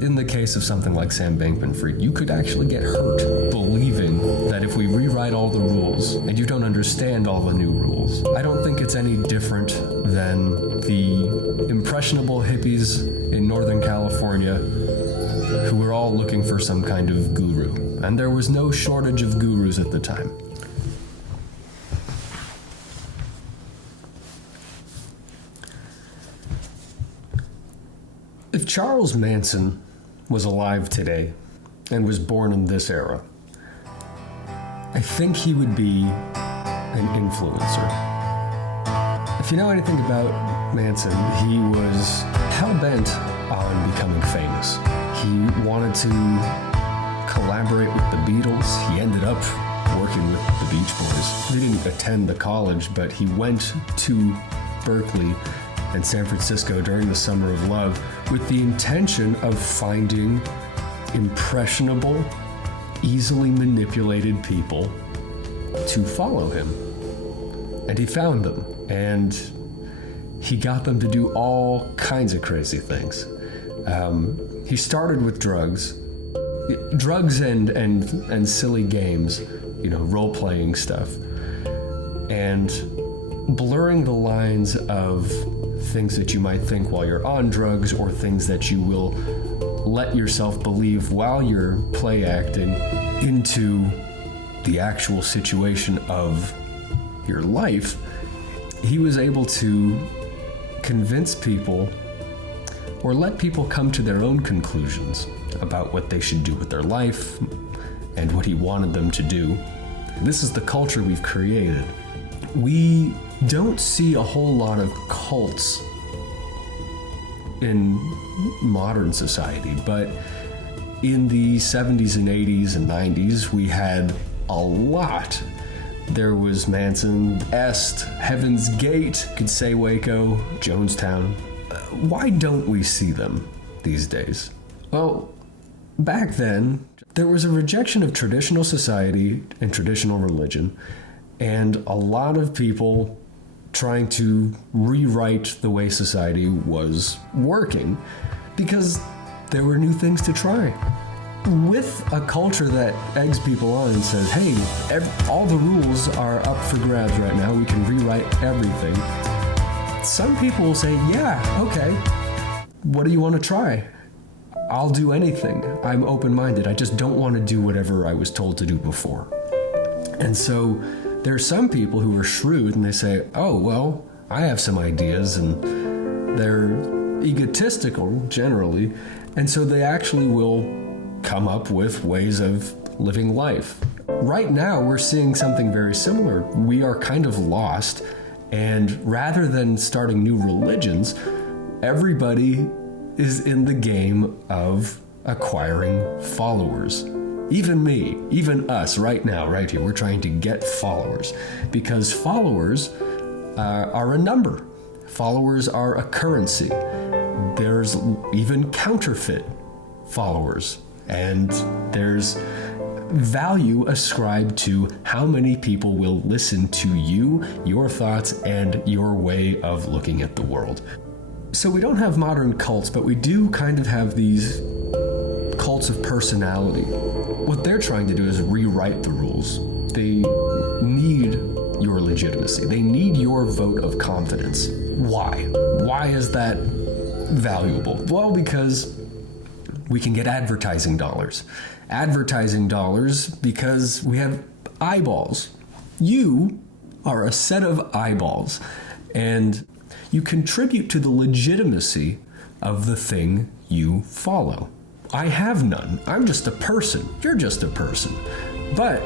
in the case of something like Sam Bankman-Fried, you could actually get hurt believing that if we rewrite all the rules and you don't understand all the new rules. I don't think it's any different than the impressionable hippies in Northern California who were all looking for some kind of guru. And there was no shortage of gurus at the time. If Charles Manson was alive today and was born in this era, I think he would be an influencer. If you know anything about Manson, he was hell-bent on becoming famous. He wanted to collaborate with the Beatles. He ended up working with the Beach Boys. He didn't attend the college, but he went to Berkeley and San Francisco during the Summer of Love with the intention of finding impressionable, easily manipulated people to follow him. And he found them, and he got them to do all kinds of crazy things. He started with drugs and silly games, role-playing stuff, and blurring the lines of things that you might think while you're on drugs or things that you will let yourself believe while you're play acting into the actual situation of your life. He was able to convince people or let people come to their own conclusions about what they should do with their life and what he wanted them to do. This is the culture we've created. We don't see a whole lot of cults in modern society, but in the 70s and 80s and 90s, we had a lot. There was Manson, Est, Heaven's Gate, could say Waco, Jonestown. Why don't we see them these days? Well, back then, there was a rejection of traditional society and traditional religion, and a lot of people trying to rewrite the way society was working because there were new things to try. With a culture that eggs people on and says, hey, all the rules are up for grabs right now, we can rewrite everything. Some people will say, yeah, okay, what do you want to try? I'll do anything. I'm open-minded. I just don't want to do whatever I was told to do before. And so there are some people who are shrewd and they say, oh, well, I have some ideas, and they're egotistical generally, and so they actually will come up with ways of living life. Right now, we're seeing something very similar. We are kind of lost, and rather than starting new religions, everybody is in the game of acquiring followers. Even me, even us right now, right here, we're trying to get followers because followers are a number. Followers are a currency. There's even counterfeit followers, and there's value ascribed to how many people will listen to you, your thoughts, and your way of looking at the world. So we don't have modern cults, but we do kind of have these cults of personality. What they're trying to do is rewrite the rules. They need your legitimacy. They need your vote of confidence. Why? Why is that valuable? Well, because we can get advertising dollars. Advertising dollars because we have eyeballs. You are a set of eyeballs, and you contribute to the legitimacy of the thing you follow. I have none. I'm just a person. You're just a person. But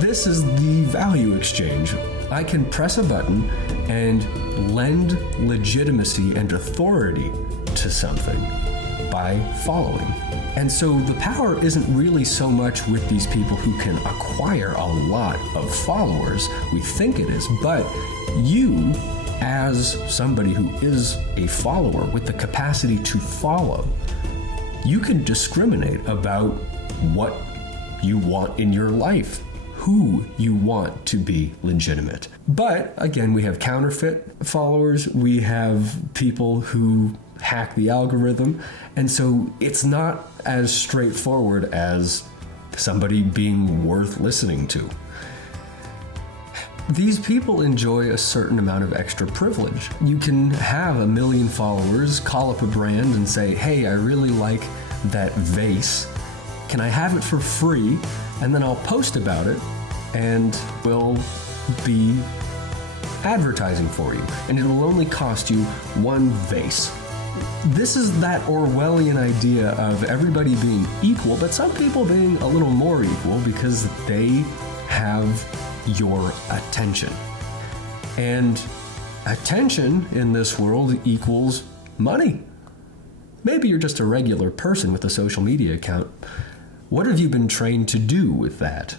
this is the value exchange. I can press a button and lend legitimacy and authority to something by following. And so the power isn't really so much with these people who can acquire a lot of followers. We think it is, but you, as somebody who is a follower with the capacity to follow, you can discriminate about what you want in your life, who you want to be legitimate. But again, we have counterfeit followers. We have people who hack the algorithm. And so it's not as straightforward as somebody being worth listening to. These people enjoy a certain amount of extra privilege. You can have 1 million followers, call up a brand and say, hey, I really like that vase. Can I have it for free? And then I'll post about it and we'll be advertising for you. And it'll only cost you 1 vase. This is that Orwellian idea of everybody being equal, but some people being a little more equal because they have your attention. And attention in this world equals money. Maybe you're just a regular person with a social media account. What have you been trained to do with that?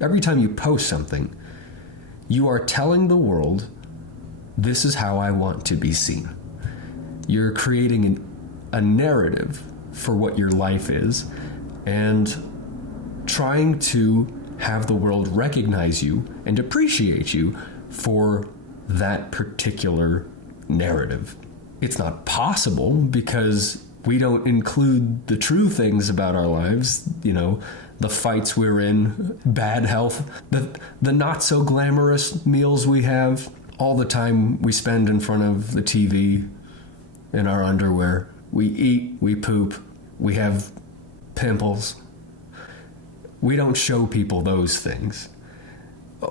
Every time you post something, you are telling the world, this is how I want to be seen. You're creating a narrative for what your life is and trying to have the world recognize you and appreciate you for that particular narrative. It's not possible because we don't include the true things about our lives, you know, the fights we're in, bad health, the not so glamorous meals we have, all the time we spend in front of the TV in our underwear. We eat, we poop, we have pimples. We don't show people those things.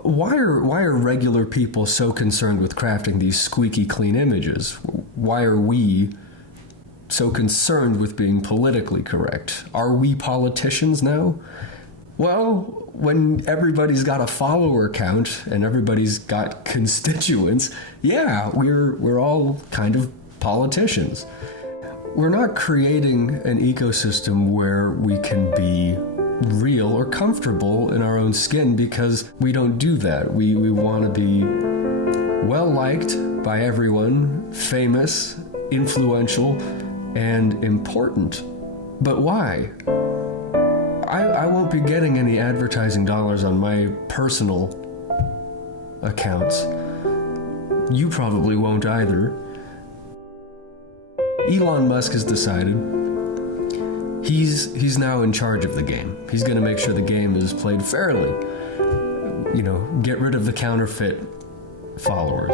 Why are regular people so concerned with crafting these squeaky clean images? Why are we so concerned with being politically correct? Are we politicians now? Well, when everybody's got a follower count and everybody's got constituents, yeah, we're all kind of politicians. We're not creating an ecosystem where we can be real or comfortable in our own skin because we don't do that. We want to be well-liked by everyone, famous, influential, and important. But why? I won't be getting any advertising dollars on my personal accounts. You probably won't either. Elon Musk has decided he's now in charge of the game. He's going to make sure the game is played fairly. You know, get rid of the counterfeit followers.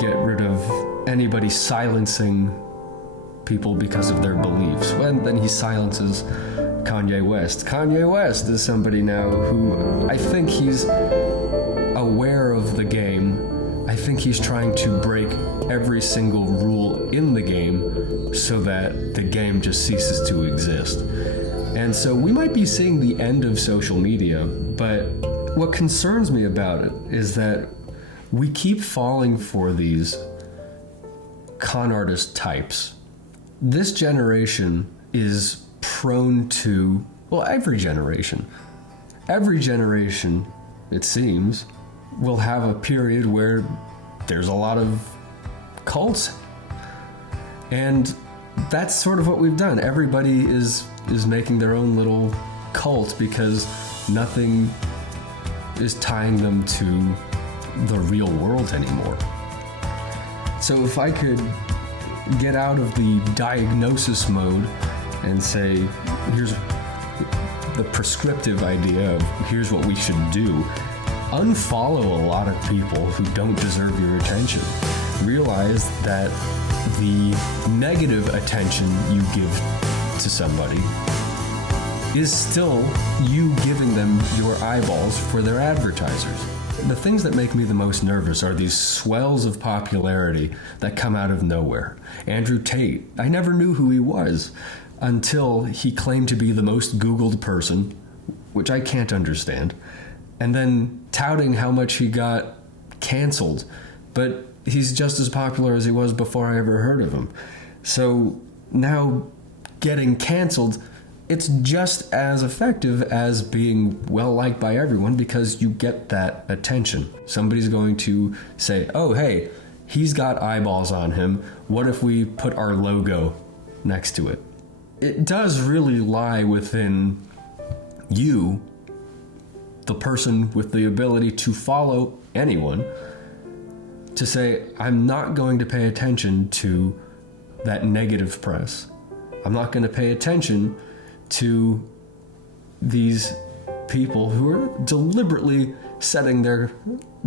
Get rid of anybody silencing people because of their beliefs. And then he silences Kanye West. Kanye West is somebody now who I think he's aware of the game. I think he's trying to break every single rule in the game so that the game just ceases to exist. And so we might be seeing the end of social media, but what concerns me about it is that we keep falling for these con artist types. This generation is prone to, well, every generation, it seems, will have a period where there's a lot of cults. And that's sort of what we've done. Everybody is making their own little cult because nothing is tying them to the real world anymore. So if I could get out of the diagnosis mode and say, here's the prescriptive idea of here's what we should do, unfollow a lot of people who don't deserve your attention. Realize that the negative attention you give to somebody is still you giving them your eyeballs for their advertisers. The things that make me the most nervous are these swells of popularity that come out of nowhere. Andrew Tate, I never knew who he was until he claimed to be the most Googled person, which I can't understand, and then touting how much he got canceled, but he's just as popular as he was before I ever heard of him. So now getting canceled, it's just as effective as being well-liked by everyone because you get that attention. Somebody's going to say, oh, hey, he's got eyeballs on him. What if we put our logo next to it? It does really lie within you, the person with the ability to follow anyone, to say, I'm not going to pay attention to that negative press. I'm not going to pay attention to these people who are deliberately setting their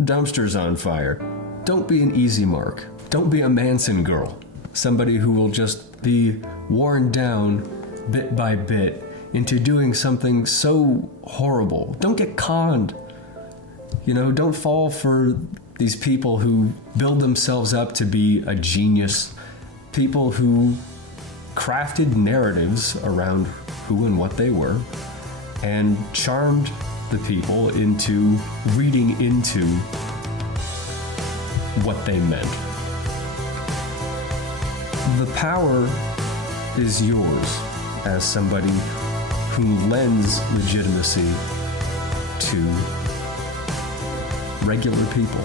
dumpsters on fire. Don't be an easy mark. Don't be a Manson girl. Somebody who will just be worn down bit by bit into doing something so horrible. Don't get conned. Don't fall for these people who build themselves up to be a genius. People who crafted narratives around who and what they were and charmed the people into reading into what they meant. The power is yours as somebody who lends legitimacy to regular people.